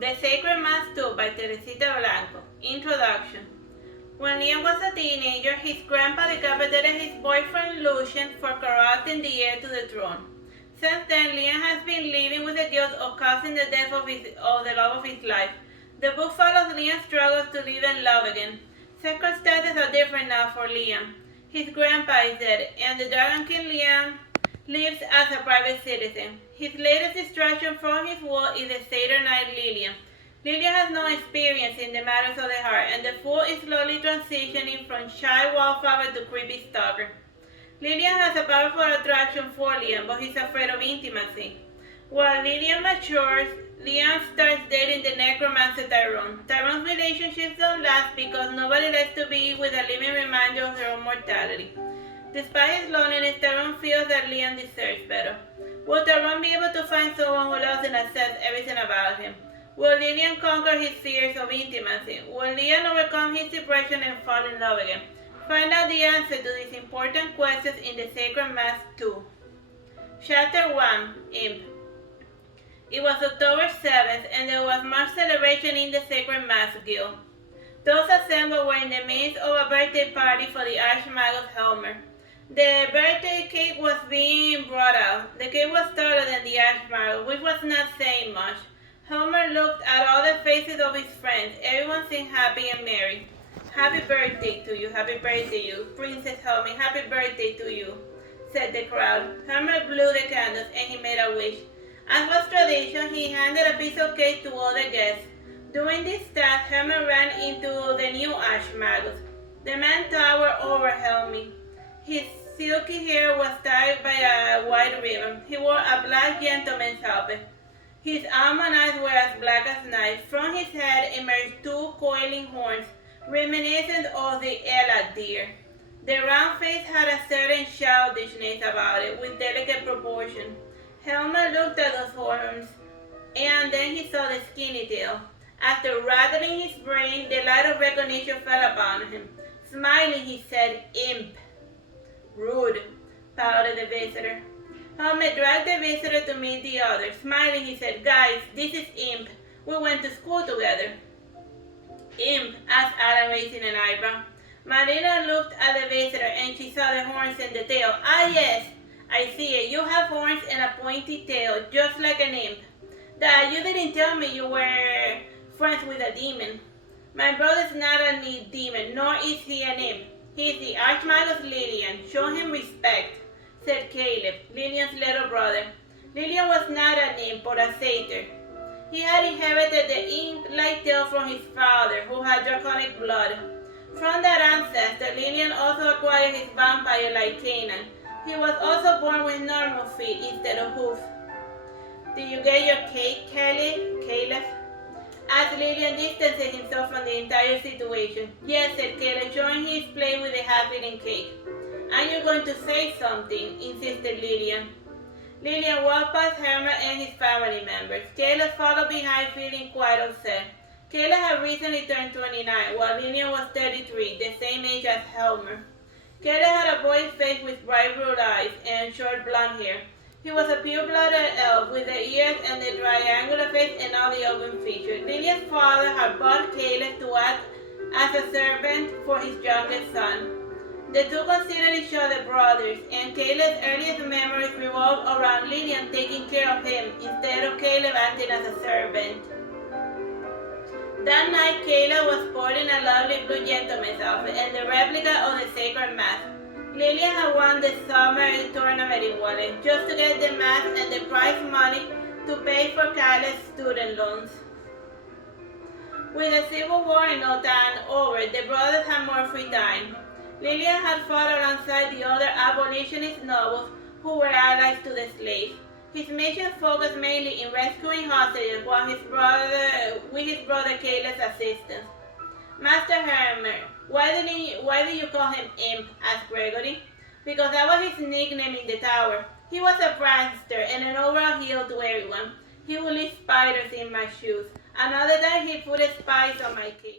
The Sacred Mass 2 by Teresita Blanco. Introduction. When Liam was a teenager, his grandpa decapitated his boyfriend Lucian for corrupting the heir to the throne. Since then, Liam has been living with the guilt of causing the death of the love of his life. The book follows Liam's struggles to live and love again. Circumstances are different now for Liam. His grandpa is dead, and the Dragon King Liam lives as a private citizen. His latest distraction from his world is the satyr knight Lilian. Lilian has no experience in the matters of the heart, and the fool is slowly transitioning from shy wallflower to creepy stalker. Lilian has a powerful attraction for Liam, but he's afraid of intimacy. While Lilian matures, Liam starts dating the necromancer Tyrone. Tyrone's relationships don't last because nobody likes to be with a living reminder of their own mortality. Despite his loneliness, Tyrone feels that Liam deserves better. Will Tyrone be able to find someone who loves and accepts everything about him? Will Lilian conquer his fears of intimacy? Will Liam overcome his depression and fall in love again? Find out the answer to these important questions in the Sacred Mass 2. Chapter 1. Imp. It was October 7th, and there was much celebration in the Sacred Mass Guild. Those assembled were in the midst of a birthday party for the Archmagus Helmer. The birthday cake was being brought out. The cake was taller than the Archmagus, which was not saying much. Helmer looked at all the faces of his friends. Everyone seemed happy and merry. Happy birthday to you, happy birthday you, Princess Helmer, happy birthday to you, said the crowd. Helmer blew the candles and he made a wish. As was tradition, he handed a piece of cake to all the guests. Doing this task, Helmer ran into the new Archmagus. The man towered over Helmer. His silky hair was tied by a white ribbon. He wore a black gentleman's habit. His almond eyes were as black as night. From his head emerged two coiling horns, reminiscent of the Ella deer. The round face had a certain childishness about it, with delicate proportion. Helmer looked at those horns, and then he saw the skinny tail. After rattling his brain, the light of recognition fell upon him. Smiling, he said, "Imp." "Rude," pouted the visitor. Helmer dragged the visitor to meet the others. Smiling, he said, "Guys, this is Imp. We went to school together." "Imp?" asked Adam, raising an eyebrow. Marina looked at the visitor and she saw the horns and the tail. "Ah, yes, I see it. You have horns and a pointy tail, just like an imp. Dad, you didn't tell me you were friends with a demon." "My brother's not a demon, nor is he an imp. He is the Archmagus Lilian. Show him respect," said Caleb, Lilian's little brother. Lilian was not an imp or a satyr. He had inherited the imp-like tail from his father, who had draconic blood. From that ancestor, Lilian also acquired his vampire-like canine. He was also born with normal feet instead of hooves. "Did you get your cake, Caleb?" asked Lilian, distancing himself from the entire situation. "Yes," said Caleb, showing his plate with the half-eaten cake. "Aren't you going to say something?" insisted Lilian. Lilian walked past Helmer and his family members. Caleb followed behind, feeling quite upset. Caleb had recently turned 29, while Lilian was 33, the same age as Helmer. Caleb had a boy's face with bright blue eyes and short blonde hair. He was a pure-blooded elf with the ears and the triangular face and all the open features. Lilian's father had bought Caleb to act as a servant for his youngest son. The two considered each other brothers, and Caleb's earliest memories revolved around Lilian taking care of him instead of Caleb acting as a servant. That night, Caleb was sporting a lovely blue gentleman's outfit and the replica of the Sacred Mass. Lilian had won the summer tournament in Wallace just to get the mass and the prize money to pay for Caleb's student loans. With the Civil War in no time over, the brothers had more free time. Lilian had fought alongside the other abolitionist nobles who were allies to the slaves. His mission focused mainly in rescuing hostages with his brother Caleb's assistance. "Master Helmer, why did you call him Imp?" asked Gregory. "Because that was his nickname in the tower. He was a prankster and an overall heel to everyone. He would leave spiders in my shoes. Another time he put spice on my cake."